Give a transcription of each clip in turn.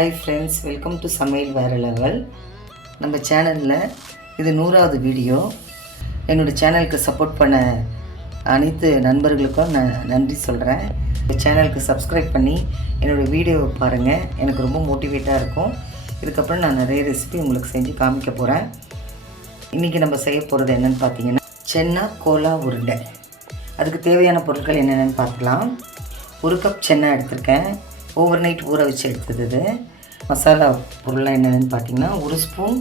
Hi friends, welcome to சமையல் வேற level. நம்ம சேனலில் இது 100வது வீடியோ. என்னோடய சேனலுக்கு சப்போர்ட் பண்ண அனைத்து நண்பர்களுக்கும் நான் நன்றி சொல்கிறேன். இந்த சேனலுக்கு சப்ஸ்கிரைப் பண்ணி என்னோடய வீடியோவை பாருங்கள், எனக்கு ரொம்ப மோட்டிவேட்டாக இருக்கும். இதுக்கப்புறம் நான் நிறைய ரெசிபி உங்களுக்கு செஞ்சு காமிக்க போகிறேன். இன்றைக்கி நம்ம செய்ய போகிறது என்னென்னு பார்த்தீங்கன்னா சென்னா கோலா உருண்டை. அதுக்கு தேவையான பொருட்கள் என்னென்னு பார்க்கலாம். 1 கப் சென்னா எடுத்திருக்கேன். ஓவர் நைட் ஊற வச்சு எடுத்தது. மசாலா பொருள்லாம் என்னென்னு பார்த்தீங்கன்னா 1 ஸ்பூன்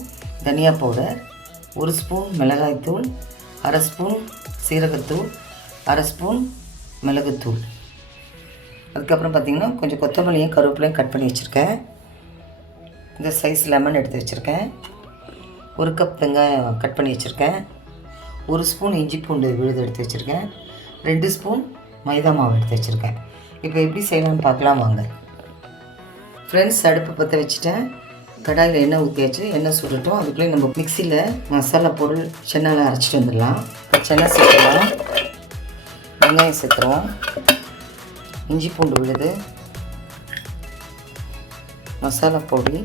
தனியா பவுடர், 1 ஸ்பூன் மிளகாய்த்தூள், 1/2 ஸ்பூன் சீரகத்தூள், 1/2 ஸ்பூன் மிளகுத்தூள். அதுக்கப்புறம் பார்த்திங்கன்னா கொஞ்சம் கொத்தமல்லியும் கருவேப்பிலையும் கட் பண்ணி வச்சுருக்கேன். இந்த சைஸ் லெமன் எடுத்து வச்சுருக்கேன். 1 கப் வெங்காயம் கட் பண்ணி வச்சுருக்கேன். 1 ஸ்பூன் இஞ்சி பூண்டு விழுது எடுத்து வச்சுருக்கேன். 2 ஸ்பூன் மைதா மாவு எடுத்து வச்சுருக்கேன். இப்போ எப்படி செய்யலாம்னு பார்க்கலாம் வாங்க. ஃப்ரெண்ட்ஸ், அடுப்பு பற்ற வச்சுட்டேன். கடாயில் எண்ணெய் ஊற்றியாச்சு. எண்ணெய் சுடட்டும். அதுக்குள்ளே நம்ம மிக்சியில் மசாலா பொருள் சென்னாவில் அரைச்சிட்டு வந்துடலாம். சென்னா சேர்த்துலாம், வெங்காயம் சேர்த்துருவோம், இஞ்சி பூண்டு விழுது, மசாலா பொடி,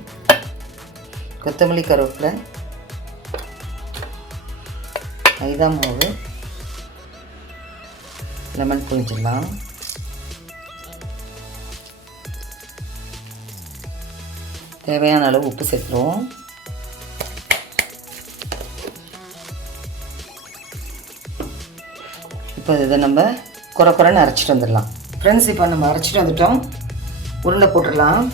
கொத்தமல்லி கருவேப்பிலை, மைதா மாவு, லெமன் புழிஞ்சிடலாம். தேவையான அளவு உப்பு சேர்த்துருவோம். இப்போ இதை நம்ம குறைன்னு அரைச்சிட்டு வந்துடலாம். ஃப்ரெண்ட்ஸ், இப்போ நம்ம அரைச்சிட்டு வந்துட்டோம். உருண்டை போட்டுடலாம்.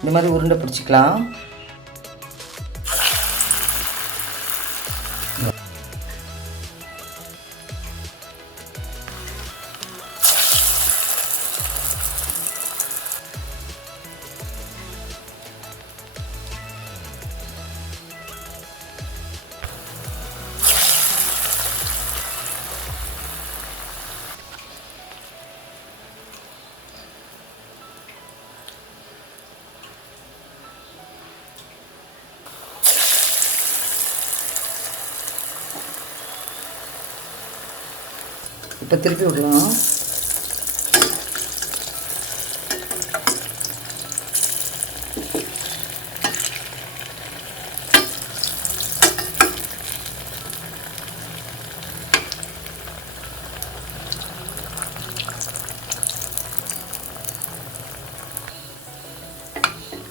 இந்த மாதிரி உருண்டை பிடிச்சிக்கலாம். இப்போ திருப்பி விடலாம்.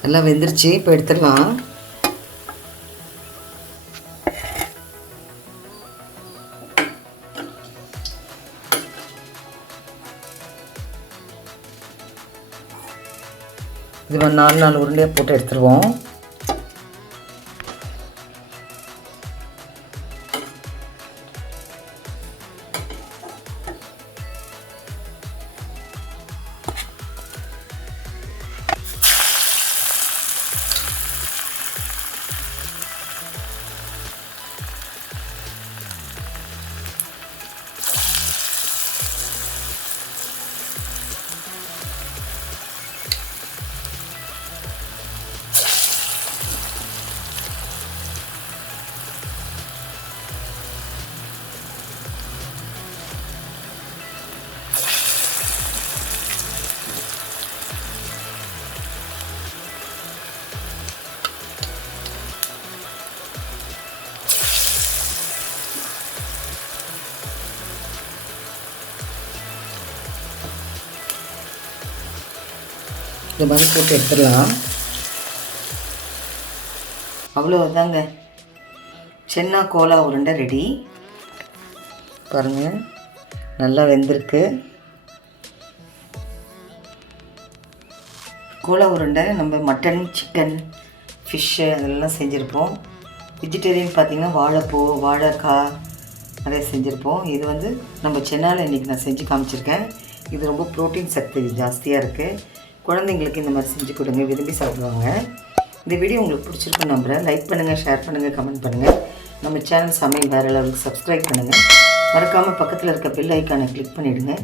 எல்லாம் வெந்துருச்சு. இப்போ எடுத்துடலாம். இது 4 உருண்டையாக போட்டு எடுத்துருவோம். இந்த மாதிரி போட்டு எடுத்துடலாம். அவ்வளோதாங்க, சென்னா கோலா உருண்டை ரெடி. பாருங்கள், நல்லா வெந்திருக்கு. கோலா உருண்டை நம்ம மட்டன், சிக்கன், ஃபிஷ்ஷு அதெல்லாம் செஞ்சுருப்போம். வெஜிடேரியன் பார்த்திங்கன்னா வாழைப்பூ, வாழைக்காய் நிறைய செஞ்சுருப்போம். இது நம்ம சென்னாவில் இன்றைக்கி நான் செஞ்சு காமிச்சிருக்கேன். இது ரொம்ப ப்ரோட்டீன் சக்தி ஜாஸ்தியாக இருக்குது. குழந்தைங்களுக்கு இந்த மாதிரி செஞ்சு கொடுங்க, விரும்பி சாப்பிடுவாங்க. இந்த வீடியோ உங்களுக்கு பிடிச்சிருக்குன்னு நம்புகிறேன். லைக் பண்ணுங்கள், ஷேர் பண்ணுங்கள், கமெண்ட் பண்ணுங்கள். நம்ம சேனல் சமையல் வேற லெவலுக்கு சப்ஸ்கிரைப் பண்ணுங்கள். மறக்காமல் பக்கத்தில் இருக்க பெல் ஐக்கானை கிளிக் பண்ணிவிடுங்க.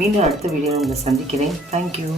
மீண்டும் அடுத்த வீடியோவில் உங்களை சந்திக்கிறேன். தேங்க்யூ.